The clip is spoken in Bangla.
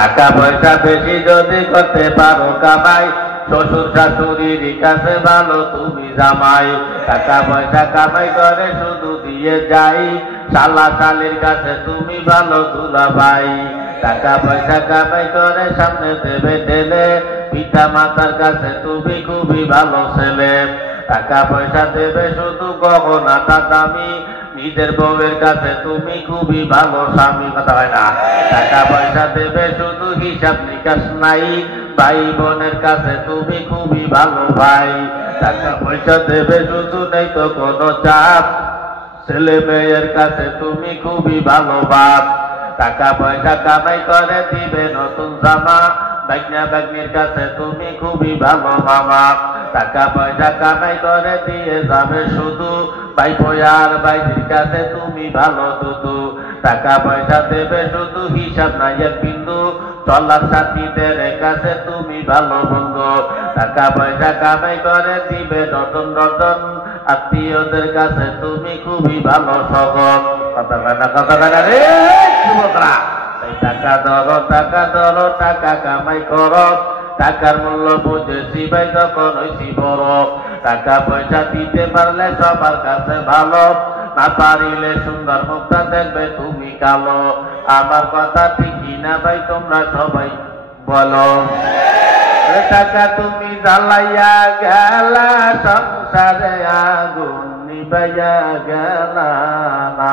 টাকা পয়সা বেশি যদি করতে পারো কামাই, শ্বশুর শাশুড়ির কাছে ভালো তুমি জামাই। টাকা পয়সা কামাই করে শুধু দিয়ে যাই, শালা শালির কাছে তুমি ভালো দুলাভাই। টাকা পয়সা কামাই করে সামনে দেবে ঠেলে, পিতা মাতার কাছে তুমি খুবই ভালো ছেলে। টাকা পয়সা দেবে শুধু গহনাটা দামি, নিজের বউয়ের কাছে তুমি খুবই ভালো স্বামী। কথা হয় না? টাকা পয়সা দেবে শুধু হিসাব নিকাশ নাই, ভাই বোনের কাছে তুমি খুবই ভালো ভাই। টাকা পয়সা দেবে শুধু নেই তো কোনো চাপ, ছেলে মেয়ের কাছে তুমি খুবই ভালো বাপ। টাকা পয়সা কামাই করে দিবে নতুন জামা, ভাগ্না ভাগ্নির কাছে তুমি খুবই ভালো মামা। টাকা পয়সা কামাই করে দিয়ে যাবে শুধু, ভাই বয়ার ভাইদের কাছে তুমি ভালো দুদু। টাকা পয়সা দেবে শুধু হিসাব নাই এক বিন্দু, চলার সাথীদের কাছে তুমি ভালো বন্ধু। টাকা পয়সা কামাই করে দিবে ডজন ডজন, আত্মীয়দের কাছে তুমি খুবই ভালো সগন। কথা কানা কথা কানা রে যুবকরা, টাকা ধরো টাকা ধরো টাকা কামাই করো, টাকার মূল্য বুঝেছি ভাই যখন হইছি বড়। টাকা পয়সা দিতে পারলে সবার কাছে ভালো, না পারিলে সুন্দর মুখটা দেখবে তুমি কালো। আমার কথা ঠিক না ভাই তোমরা সবাই বলো। টাকা তুমি জ্বালাইয়া গেলা, সংসারে আগুন নিবাইয়া গেলা না।